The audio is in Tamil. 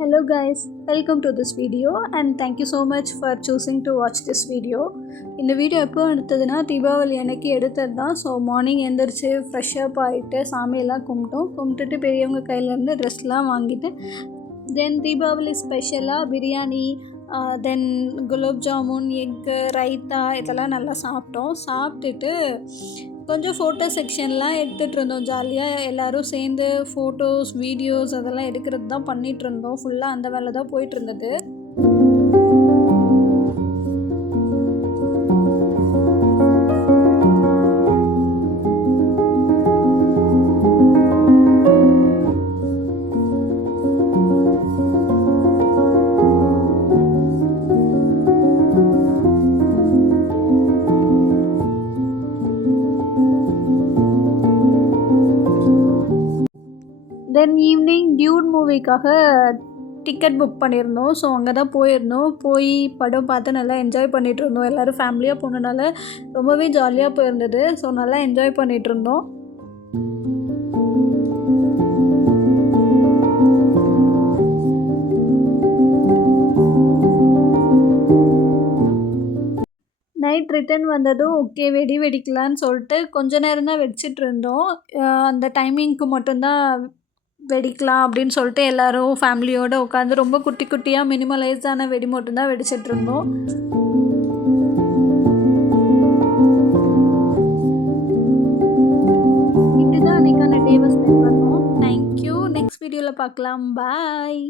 Hello guys, welcome to this video and thank you so much for choosing to watch this video. இந்த வீடியோ எப்போ எடுத்ததுன்னா தீபாவளி அன்னைக்கு எடுத்தது தான். ஸோ மார்னிங் எழுந்திரிச்சு ஃப்ரெஷ்ஷப் ஆகிட்டு சாமியெல்லாம் கும்பிட்டுட்டு பெரியவங்க கையிலேருந்து ட்ரெஸ்லாம் வாங்கிட்டு தென் தீபாவளி ஸ்பெஷலாக பிரியாணி தென் குலோப் ஜாமுன் எக்கு ரைத்தா இதெல்லாம் நல்லா சாப்பிட்டுட்டு கொஞ்சம் ஃபோட்டோ செக்ஷன்லாம் எடுத்துகிட்டு இருந்தோம். ஜாலியாக எல்லோரும் சேர்ந்து ஃபோட்டோஸ் வீடியோஸ் அதெல்லாம் எடுக்கிறது தான் பண்ணிகிட்டு இருந்தோம். ஃபுல்லாக அந்த வேலை தான் போயிட்டுருந்தது. தென் ஈவினிங் டியூட் மூவிக்காக டிக்கெட் புக் பண்ணியிருந்தோம். ஸோ அங்கே தான் போய் படம் பார்த்து நல்லா என்ஜாய் பண்ணிகிட்டு இருந்தோம். எல்லோரும் ஃபேமிலியாக போனதுனால ரொம்பவே ஜாலியாக போயிருந்தது. ஸோ நல்லா என்ஜாய் பண்ணிகிட்டு இருந்தோம். நைட் ரிட்டன் வந்ததும் ஓகே வெடிக்கலான்னு சொல்லிட்டு கொஞ்ச நேரம் தான் வெடிச்சிட்டு இருந்தோம். அந்த டைமிங்க்கு மட்டும்தான் வெடிக்கலாம் அப்படின்னு சொல்லிட்டு எல்லோரும் ஃபேமிலியோடு உட்காந்து ரொம்ப குட்டியாக மினிமலைஸ்டான வெடி மட்டும்தான் வெடிச்சிட்டு இருந்தோம். இப்படி தான் அன்றைக்கான டேவை ஸ்பெண்ட் பண்ணோம். தேங்க்யூ. நெக்ஸ்ட் வீடியோவில் பார்க்கலாம். பாய்.